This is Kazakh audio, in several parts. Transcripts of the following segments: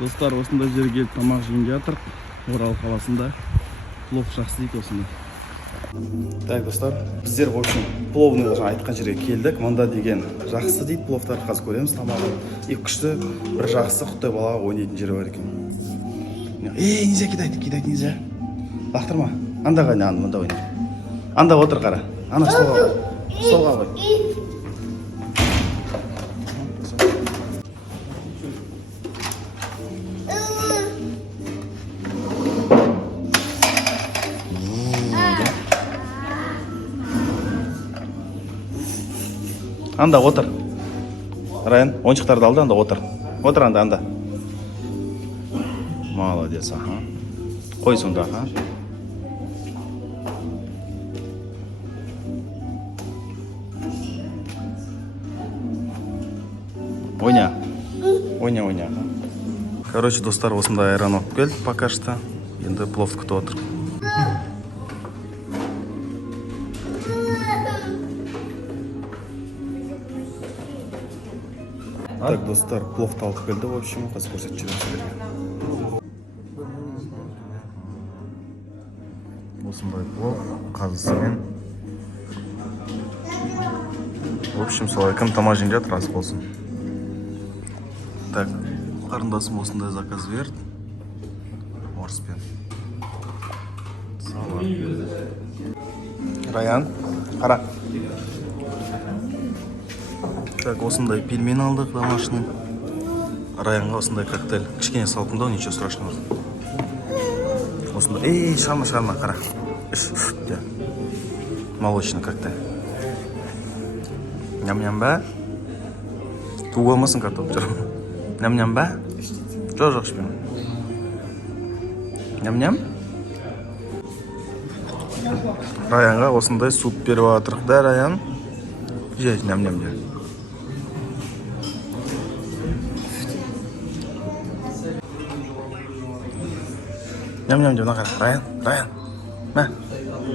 Достар, осындай жерге тамақ жейін жатыр. Орал қаласында. Плов жақсы дейді осында. Так, достар, біздер в общем пловный айтқан жерге келдік. Мұнда деген жақсы дейді пловтар. Қазір көреміз тамағын. Екі күшті, бір жақсы құттай балаға ойнайтын жері бар екен. Нельзя кидать, нельзя. Лақтырма. Анда қайда, анда ойна. Анда отыр қара. Ана столға қой. Анда отыр. Райан, ойыншықтарды алды, анда отыр. Отыр анда. Молодец, аха. Қой сонда, аха. Ойна. Короче, достар, осындай айран алып келді пока что. Енді плов күтіп отыр. Так, достар, плов алып келді, в общем, қазір көрсетіп жүрмін сіздерге. Осындай плов, қазысымен. В общем, солай кім тамақ жейін жатыр, ас болсын. Так, қарындасым осындай заказ берді. Орыспен. Салат. Раян, қара. Так, осындай пельмен алдық домашний. Раянға осындай коктейль. Кішкене салқындау, ничего страшного. Осындай, шығарма, қара. Молочный коктейль. Ням-ням ба? Туып алмасын картоп жүр. Ням-ням ба? Жоқ ішпеймін. Ням-ням? Раянға осындай суп беріп атырық да, Раян. Жей, ням-ням де. Ням-ням де, мына қара. Раян. Мә,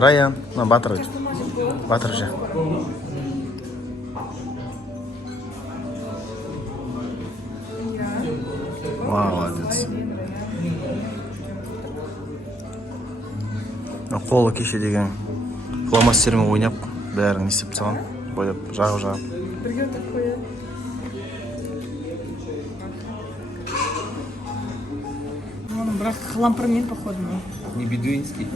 Раян. Мына батыр же. Молодец. Қолы кеше деген фломастермен ойнап, бәрін істеп салған. Бояп, жағып. Бірге отыр қояды. Оның бірақ лампырмен, походу. Не бедуинский.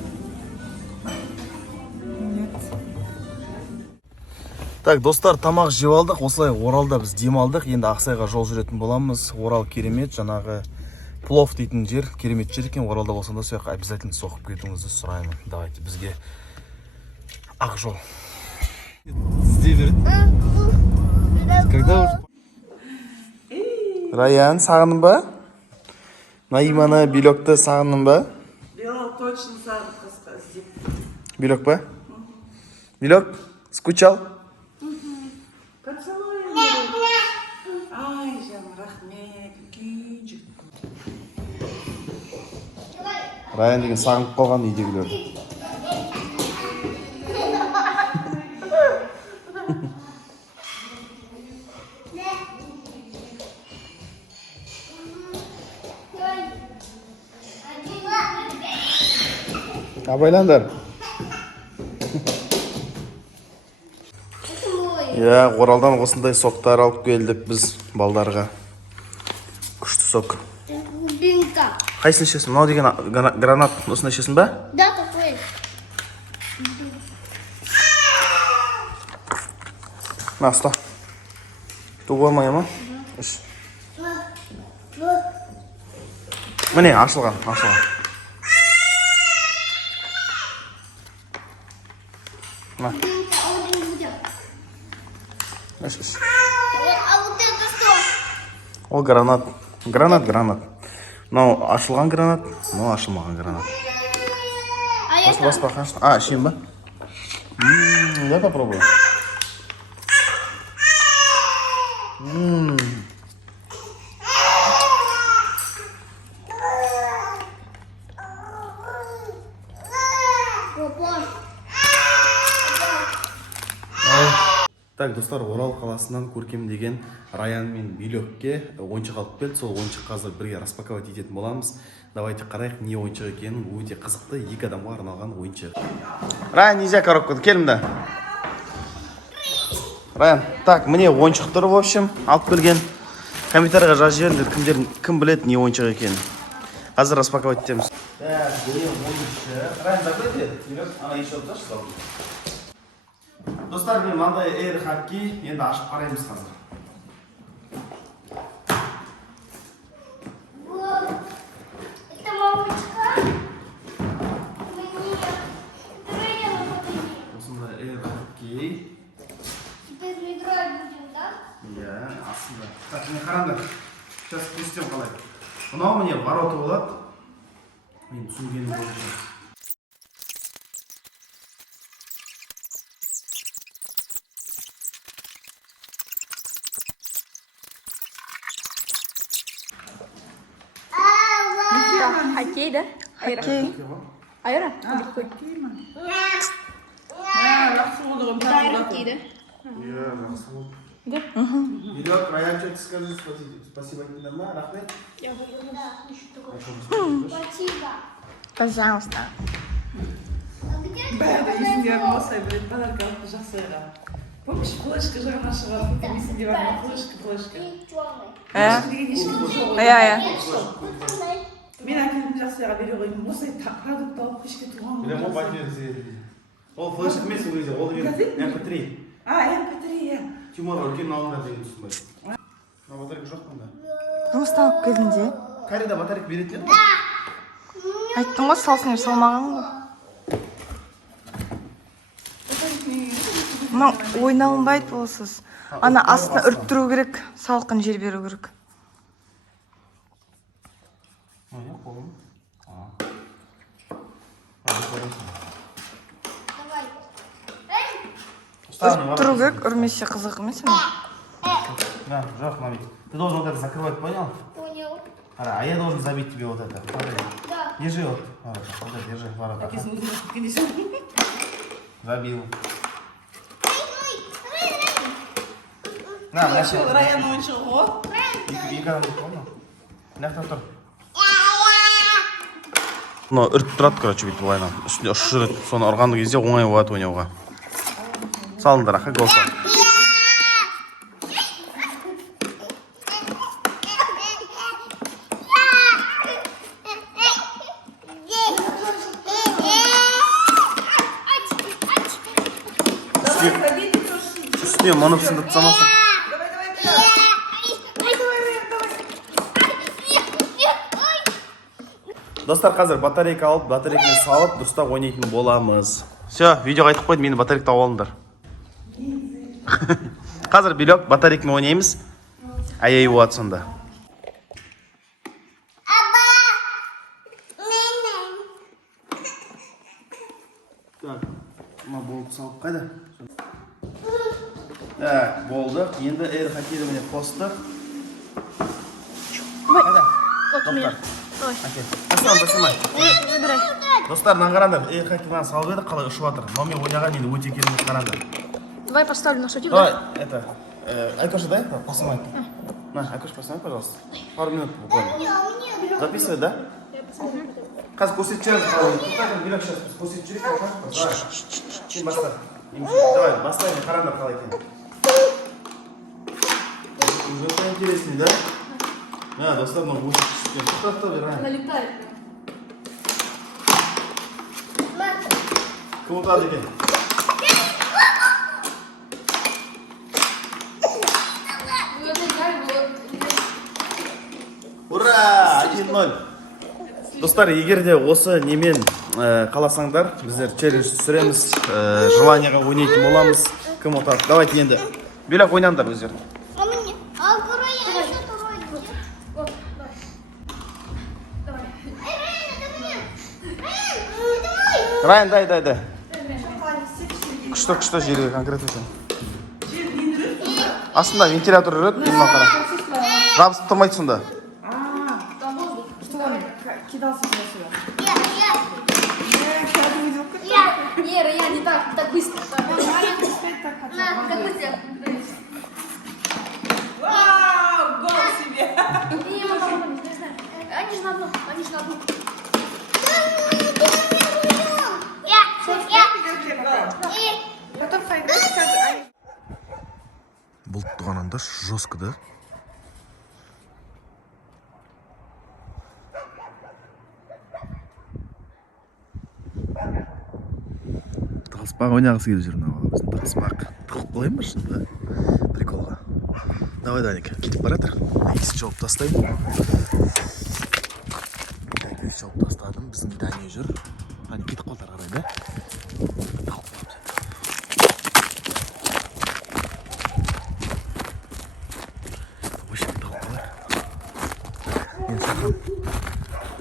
Нет. Так, достар, тамақ жеп алдық. Осылай Оралда біз демалдық. Енді Ақсайға жол жүретін боламыз. Орал керемет, жаңағы плов дейтін жер, керемет жер екен. Оралда болсанда сояққа обязательно соқып кетуіңізді сұраймын. Давайте бізге Ақжол. Когда уж... Раян, сағының ба? Наиманы, Билокты сағының ба? Белал точно сағын қысқа іздеп. Билок ба? Билок, скучал? Поцелуй. Ай, жаным, рахмет, күйчік. Раян деген сағынып қалған үйдегілерді. Абайландар. Оралдан осындай соктар алып келдік біз балдарға. Күшті сок. Қайсын ішесің? Мынау деген гранат. Осында ішесің ба? Да, такой. На, ұста. Туып алмай ма? Үш. Міне, ашылған. На. Үш. А вот это что? Ол гранат. Гранат. Мынау ашылған гранат, мынау ашылмаған гранат. А я Бас бақа. Ішейін ба? Я попробую. Так, достар, Орал қаласынан көркем деген Раян мен Билёкке ойыншық алып келді. Сол ойыншық қазір бірге распаковать ететін боламыз. Давайте қарайық, не ойыншық екенін. Өте қызықты, 2 адамға арналған ойыншық. Раян, нельзя коробканы, келімді. Раян, так, міне ойыншық тұр, в общем, алып келген. Комментарийға жазып жіберіңдер, кім біледі не ойыншық екенін. Қазір распаковать етеміз. Так, міне ойыншық. Раян, закройте. Ана еще отыршы, салды. Достар, мен мынандай эйр хоккей енді ашып қараймыз қазір. Это мамочка. Осындай эйр хоккей. Теперь мы играть будем, да? Иә, астында. Так, мен қараңдар. Сейчас көрсетем қалай. Мынау міне ворота болады. Мен түсінгенім бойынша. Хоккей, да? Хоккей. Айра? жақсы болды ғой. Хоккей, да? Иә, жақсы болды. Билёк, Раян, что ты скажи? Спасибо, Нидерма, рахмет. Я буду Спасибо. Пожалуйста. Бәрі есінде бар болса, білет подарка алып жақсы ойға. Помнишь, флешка жағына шығады. Есінде бар ма? Флешка. И черный. Флешка деген ешкім жоқ. Мен әкелдім жақсы ойға бере қойдым. Осылай продукт алып кешке туған Білем, ол байтер зейді. Ол флешек емес, ол кезде, ол деген MP3. MP3, иә. Тимур, үлкен алынға деген түсінбай. Батарейка жоқ қанда? Жұмыстан алып келдің де? Карида батарейка беретін еді? Айттың ғой, салсын деп салмаған ғой. Мынау ойналынбайды болсыз. Ана астына үрттіру керек, салқын жер беру керек. Қолым. Давай. Үрттіру керек, үрмесе қызық емес ме? Да, жоқ, мамит. Ты должен вот это закрывать, понял? Понял. А я должен забить тебе вот это. Да. Держи вот. Вот это, держи. Ладно, так. Әкесін өзіне кеткенде Забил. Давай. На, мына Сол Раян ойыншығы ғой. екі адам болды ғой. Мына жақта тұр. Мынау үріп тұрады, короче, бүйтіп былайынан. Үстінде ұшып жүреді. Соны ұрған кезде оңай болады ойнауға. Салыңдар, аха, гол сал. Үстіне мұны сындырып тастамасын. Достар, қазір батарейка алып, батарейканы салып, дұрыстап ойнайтын боламыз. Все, видеоға айтып қойдым, мені батарейка тауып алыңдар. Қазір Билёк батарейканы ойнаймыз. Аяй болады сонда. Так, мына болып салып қайда? Так, болдық. Енді эйр хоккейді міне қостық. Қайда? Достар. Аслан, басылмай. Достар, мына қараңдар, эйр хоккейден салып еді, қалай ұшып жатыр. Мынаумен ойнаған енді өте керемет қараңдар. Давай поставлю на штатив. Давай, это, Айкоша, дай, посылмай. На, Айкош, посылмай, пожалуйста. Пару минут буквально. Записывай, да? Қазір көрсетіп жіберіңіз, қалай. Тоқтайтын, Билёк сейчас көрсетіп жіберейік, давай. Сен баста. Давай, бастай, қараңдар қалай екен. Уже интереснее, да? Да, достар, мына өшіп түскен. Тоқтатты, Раян. Налетает. Кім ұтады екен? Ура! 1-0. Достар, егер де осы немен қаласаңдар, біздер челлендж түсіреміз, желанияға ойнайтын боламыз. Кім ұтады? Давайте енді. Билёк, ойнаңдар өздер. А мне? А Раян что-то вроде. Вот, давай. Эй, Раян, это мне. Раян, это мой. Раян, дай. Күшті жерге конкретно үшін. Астында вентилятор жүреді, деймін қара. Жабысып тұрмайды сонда. Там воздух. Что он кидался сюда? Я. Не, не так быстро. На, как быстро. Вау, гол себе. Не, потом, не знаю. Они же на одну. Потом поиграть, скажи. Бұл тұғананда жестко, да? Тығыспақ ойнағысы келіп жүр мына бала біздің тығыспақ. Тығып қойайын ба шынында? Приколға. Давай, Даник, кетіп бара жатыр. Есін жауып тастайын. Есін жауып тастадым. Біздің Дани жүр. Дани кетіп қалдар қарай, да?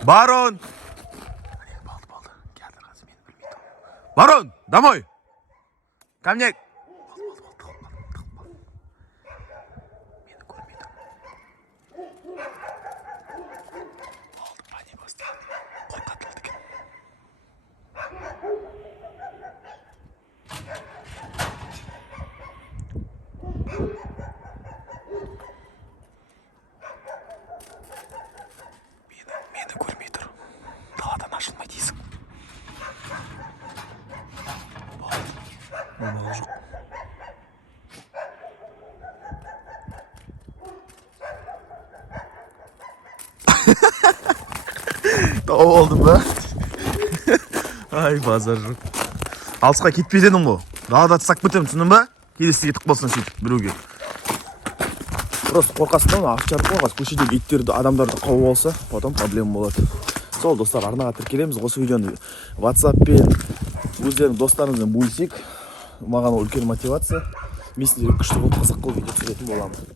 Барон! Болды. Келдір қазір мені білмейді. Барон, домой! Ко мне! Болды. Мені көрмейді. Болды, пани бастады. Қорқатылды екен. Мені көрмей тұр. Даладан ашылмайды есік. Болды. Мамалы жоқ. Тауып алдым ба? Ай, базар жоқ. Алысқа кетпес едің ғой. Далада тастап кетемін, түсіндің ба? Келесі кетіп қалсын сөйтіп біреуге. Просто қорқасың да, ақчарып қойғас. Көшедегі иттерді, адамдарды қауып алса, потом проблема болады. Сол достар, арнаға тіркелеміз. Осы видеоны WhatsApp-пен өздерінің достарыңызбен бөлісейік. Маған ол үлкен мотивация. Мен сіздерге күшті болып қызық қылып видео түсіретін боламын.